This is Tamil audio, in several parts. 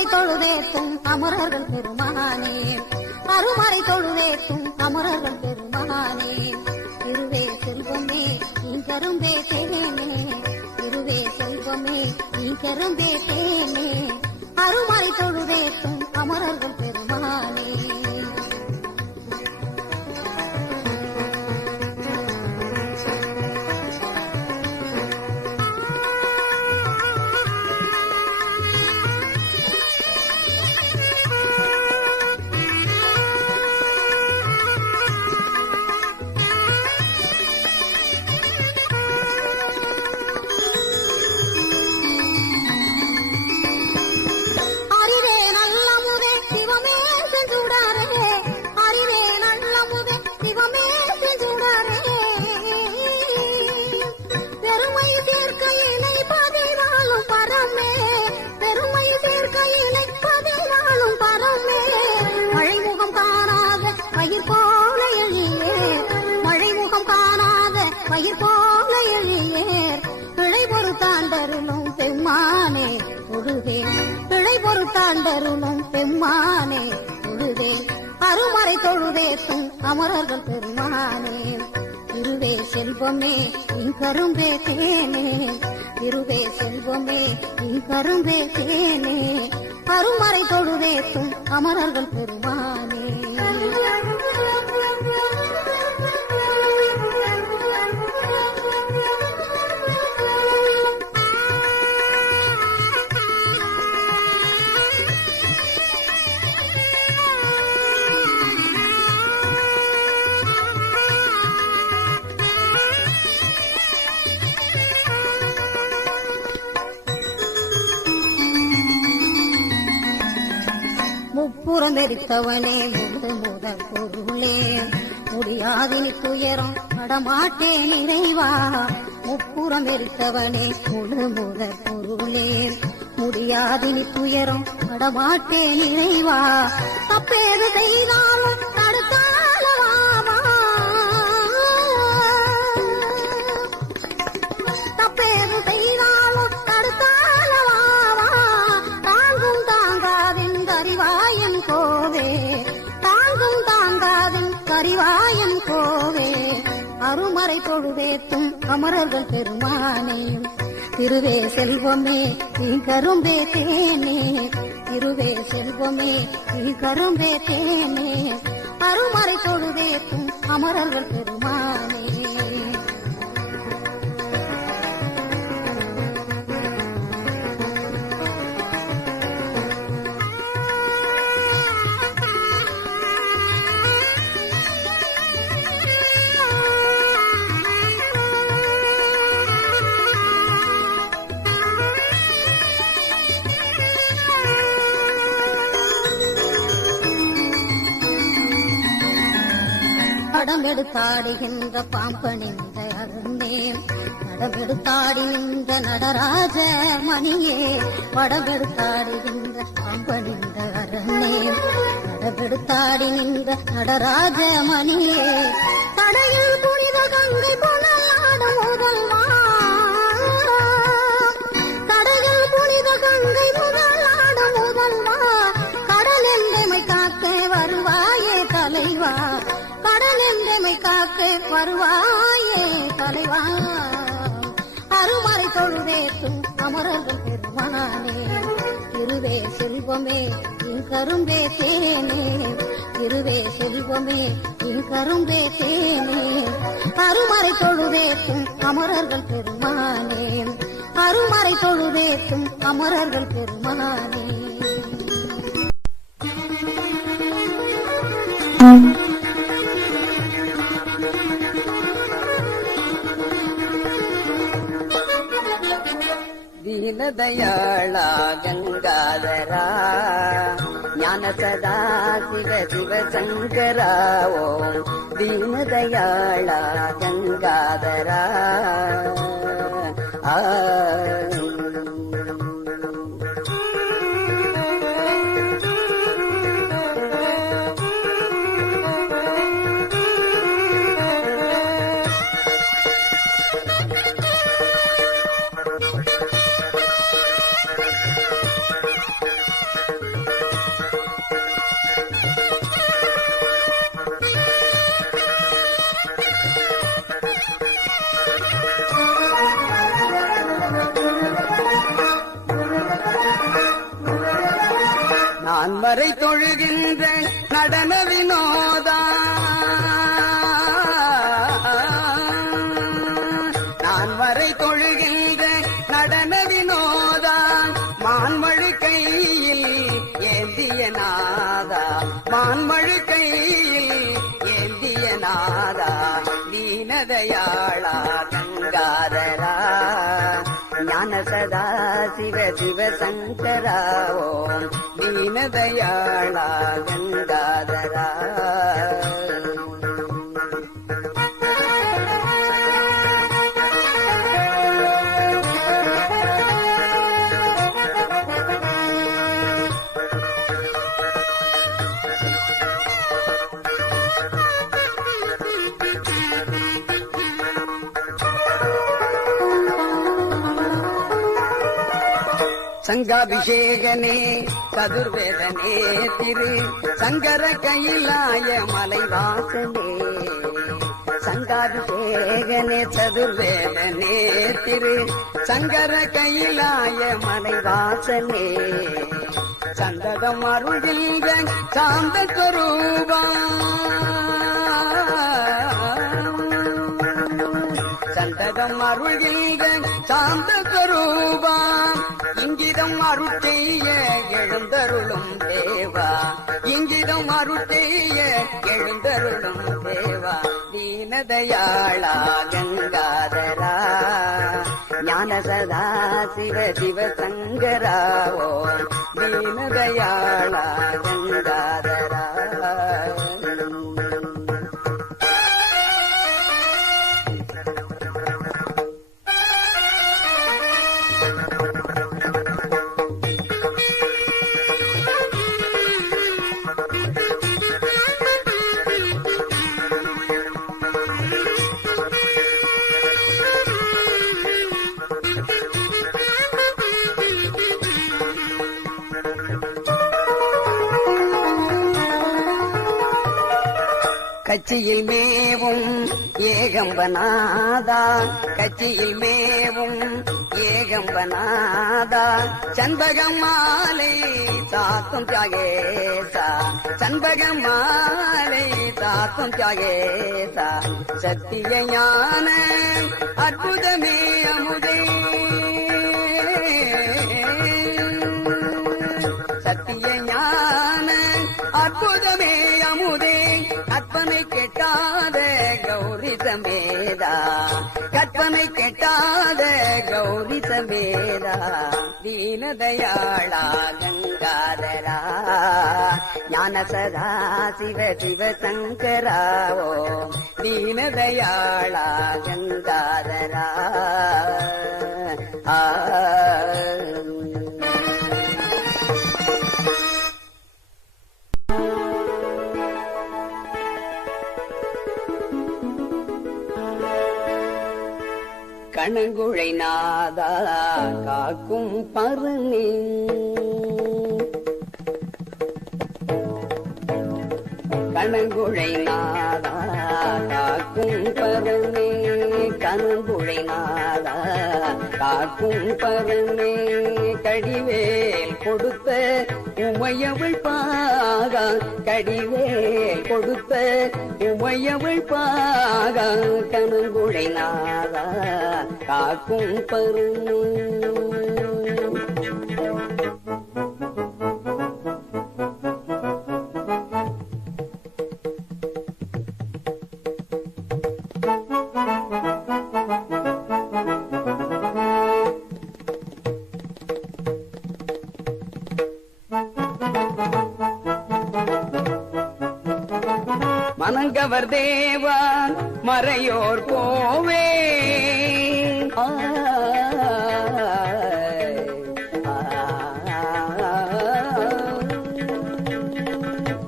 அருமறை தொழுதேத்தும் அமரர்கள் பெருமானே, அருமறை தொழுதேத்தும் அமரர்கள் பெருமானே. திருவே செல்வமே நீ கரும்பே தேனே, திருவே செல்வமே நீ கரும்பே தேனே, அருமறை தொழுதேத்தும் அமரர்கள் பெருமானே. பயிர் போல எழியேர் பிழை பொறுத்தாண்டருளும் பெம்மானே தொழுதே, பிழை பொறுத்தாண்டருளும் பெம்மானே தொழுதே, அருமறை தொழுதேத்தும் அமரர்கள் பெருமானே. திருவே செல்வமே இங்கரும்பே தேனே, திருவே செல்வமே இங்கரும்பே தேனே, அருமறை தொழுதேத்தும் அமரர்கள் பெருமானே. முப்புறம் எரித்தவனே முழு முதல் பொருளே, முடியாதினி துயரம் படமாட்டேன் நிறைவா. முப்புறம் எரித்தவனே முழு முதல் பொருளே, முடியாதினி துயரம் படமாட்டேன் நிறைவா. தப்பேது செய்தாலும் தடுத்தாலவாமா, தப்பேது செய்தாலும் தடுத்தாலவாமா. தாங்கும் தாங்காதின் கரிவாயன் கோவே, தாங்கும் தாங்காதின் கரிவாயன் கோவே, அருமறை தொழுதேத்தும் அமரர்கள் பெருமானே. திருவே செல்வமே நீ கரும்பே தேனே, திருவே செல்வமே நீ கரும்பே தேனே, அருமறை தொழுதேத்தும் அமரர்கள் பெருமானே. படமெடுத்தாடுகின்ற பாம்பணிந்த அருணே, படமெடுத்தாடி நின்ற நடராஜ மணியே, படமெடுத்தாடுகின்ற பாம்பணிந்த அருணே, படமெடுத்தாடி நின்ற நடராஜ மணியே. தடையில் புனித கங்கை புனலாடும் முதல்வா, தடையில் புனித கங்கை புனலாடும் முதல்வா. கடல் எந்தமை காக்க வருவாயே தலைவா, கடல் எந்தமை காக்க வருவாயே தலைவா. அருமறை தொழுதேத்தும் அமரர்கள் பெருமானே. திருவே செல்வமே இங்கரும்பே தேனே, திருவே செல்வமே இங்கரும்பே தேனே, அருமறை தொழுதேத்தும் அமரர்கள் பெருமானே, அருமறை தொழுதேத்தும் அமரர்கள் பெருமானே. ದೀನದಯಾಳ ಗಂಗಾಧರ ಜ್ಞಾನ ಸದಾ ಶಿವ ಶಿವ ಶಂಕರ ಓಂ ದೀನದಯಾಳ ಗಂಗಾಧರ வரை தொழுகின்ற நடன வினோதா, நான் வரை தொழுகின்ற நடன வினோதா, மான்மழு கையில் ஏந்திய நாதா, மான்மழு கையில் ஏந்திய நாதா, தீனதயாளா கங்காதரா, ஞான சதா சிவ சிவ சங்கராவோ, தீனதயாளா கங்காதரா. சங்காபிஷேகனே சதுர்வேதனே திரு சங்கர கையிலாய மலைவாசனே, சங்காபிஷேகனே சதுர்வேதனே திரு சங்கர கையிலாய மலைவாசனே, சந்ததம் அருள்கின்ற சாந்த சொரூபா, சந்ததம் அருள்கின்ற சாந்த சொரூபா, இங்கிதம் அருட்செய்ய எழுந்தருளும் தேவா, இங்கிதம் அருட்செய்ய எழுந்தருளும் தேவா, தீனதயாளா கங்காதரா, ஞான சதா சிவ சிவ சங்கராவோ, தீனதயாளா கங்காதரா. கச்சியில் மேவும் ஏகம்பநாதா, கச்சியில் மேவும் ஏகம்பநாதா, சண்பகம் மாலை சாத்தும் தியாகேசா, சண்பகம் மாலை சாத்தும் தியாகேசா, சத்திய ஞான அற்புதமே அமுதே, சத்திய ஞான அற்புதமே அமுதே, கற்பனை கெட்டாத கௌரி சமேதா, கற்பனை கெட்டாத கௌரி சமேதா, தீனதயாளா கங்காதரா, ஞான சதா சிவ சிவ சங்கராவோ, தீனதயாளா கங்காதரா. கணங்குழை நாதா காக்கும் பருணி, கணங்குழை நாதா காக்கும் பருணி, கணங்குழை நாதா காக்கும் பருணி, கடிவேல் கொடுத்த உமையவள் பாகா, கடிவேல் கொடுத்த உமையவள் பாகா, கணங்குழை நாதா காக்கும் பருணி. மனங்கவர் தேவா மறையோர் கோவே,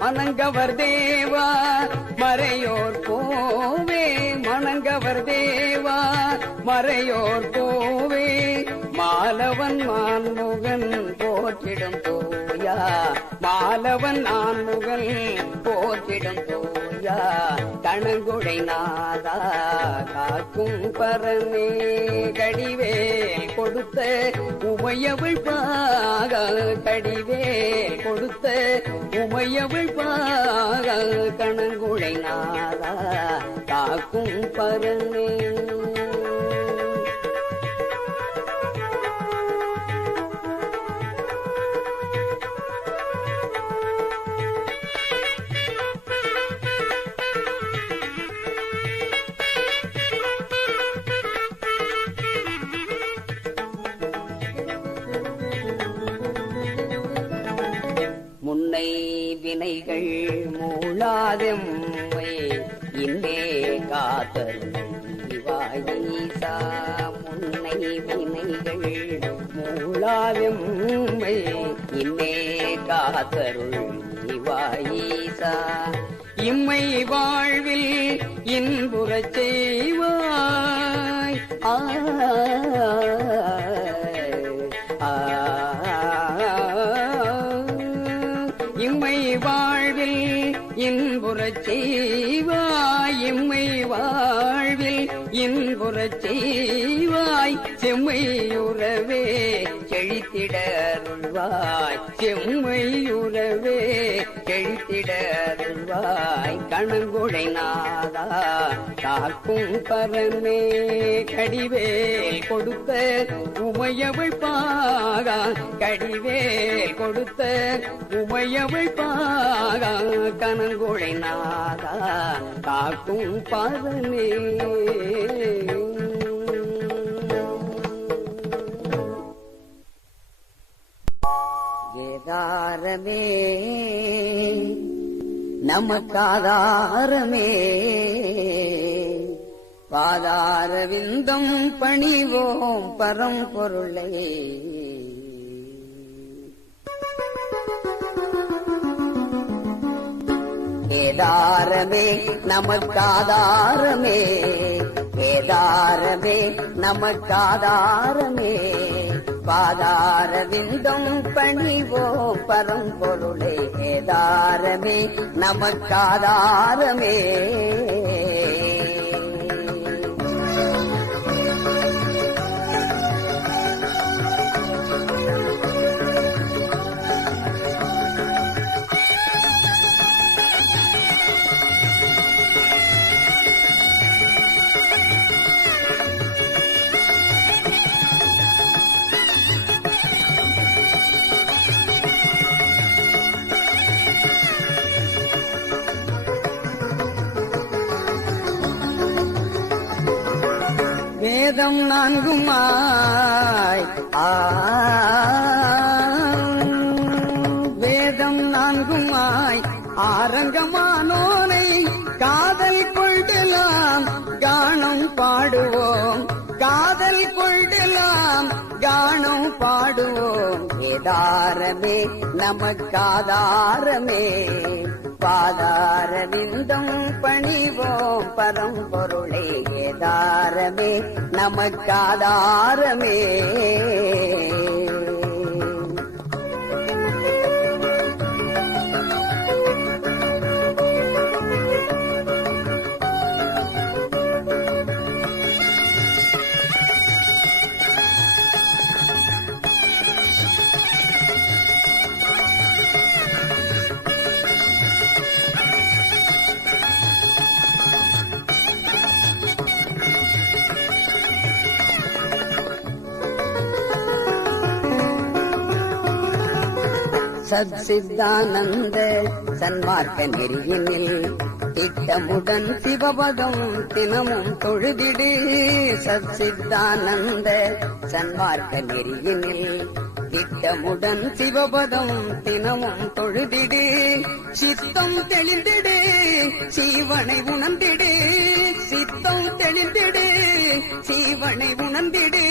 மனங்கவர் தேவா மறையோர் கோவே, மனங்கவர் தேவா மறையோர் கோவே, மாலவன் மான்முகன் போற்றிடும் தோயா, மாலவன் ஆண்முகன் போற்றிடும் தோயா, கணங்குழை நாதா காக்கும் பரமே, கடிவேல் கொடுத்த உமையவள் பாக கடிவேல் கொடுத்த உமையவள் பாக கணங்குழை நாதா காக்கும் பரனே. முன்னை வினைகள் மூளாதெம்மை இன்னே காத்தருள்வாயீசா. முன்னை வினைகள் மூளாதெம்மை இன்னே காத்தருள்வாயீசா. இம்மை வாழ்வில் இன்புறச் செய்வாய். இம்மை வாழ்வில் இன்புறச் செய்வாய். இம்மை வாழ்வில் இன்புறச் செய்வாய். செம்மையுறவே செழித்திட அருள்வாய். செம்மையுறவே செழித்திட அருள்வாய். கணங்குழை நாதா காக்கும் பரமே. கடிவேல் கொடுத்த உமையவள் பாகா கடிவேல் கொடுத்த உமையவள் பாகா கணங்குழை நாதா காக்கும் பரமே. வேதாரமே நமக்காதாரமே பாதாரவிந்தம் பணிவோம் பரம்பொருளே. வேதாரமே நமக்காதாரமே வேதாரமே நமக்காதாரமே பாதாரவிந்தம் பணிவோம் பரம்பொருளே. வேதாரமே நமக்காதாரமே. வேதம் நான்குமாய் வேதம் நான்குமாய் ஆரங்கமானோனை காதல் கொள்ளலாம் கானம் பாடுவோம். காதல் கொள்ளலாம் கானம் பாடுவோம். வேதாரமே நமக்காதாரமே பாதாரவிந்தம் பணிவோம் பரம்பொருளே. வேதாரமே நமக்காதாரமே. சத்சித்தானந்த சன்மார்க்க நெறியினில் திட்டமுடன் சிவபதம் தினமும் தொழுதிடு. சத்சித்தானந்த சன்மார்க்க நெறியினில் திட்டமுடன் சிவபதம் தினமும் தொழுதிடு. சித்தம் தெளிந்திடு சீவனை உணர்ந்திடு. சித்தம் தெளிந்திடு சீவனை உணர்ந்திடு.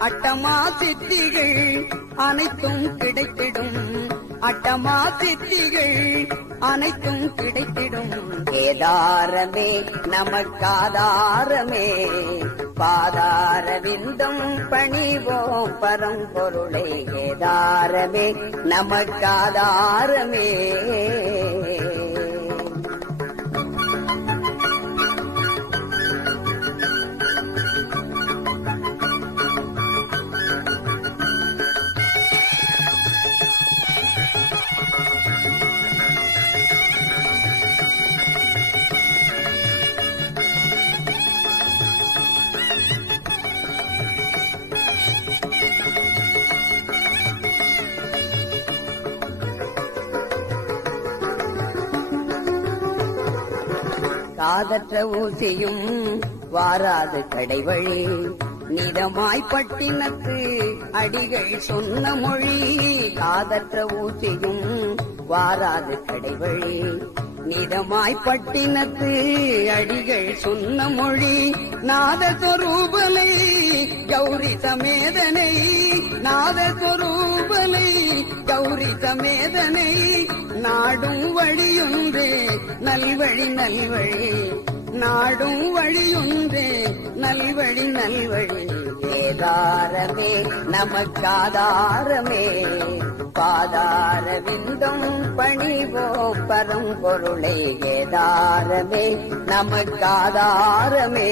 அட்டமா சித்திகள் அனைத்தும் கிடைத்திடும். அட்டமா சித்திகள் அனைத்தும் கிடைத்திடும். வேதாரமே நமக்காதாரமே பாதாரவிந்தம் பணிவோம் பரம்பொருளை. வேதாரமே நமக்காதாரமே. காதற்ற ஊசியும் வாராது கடைவழி நிதமாய் பட்டினத்து அடிகள் சொன்ன மொழி காதற்ற ஊசியும் வாராது கடைவழி நிதமாய் பட்டினத்து அடிகள் சொன்ன மொழி நாதஸ்வரூபலை கௌரி சமேதனை நாதஸ்வரூபலை கௌரி சமேதனை நாடும் வழியுன்றே நல்வழி நல்வழி நாடும் வழியுன்றே நல்வழி நல்வழி வேதாரமே நமக்காதாரமே பாதார விந்தம் பணிவோம் பரம்பொருளை ஏதாரமே நமக்காதாரமே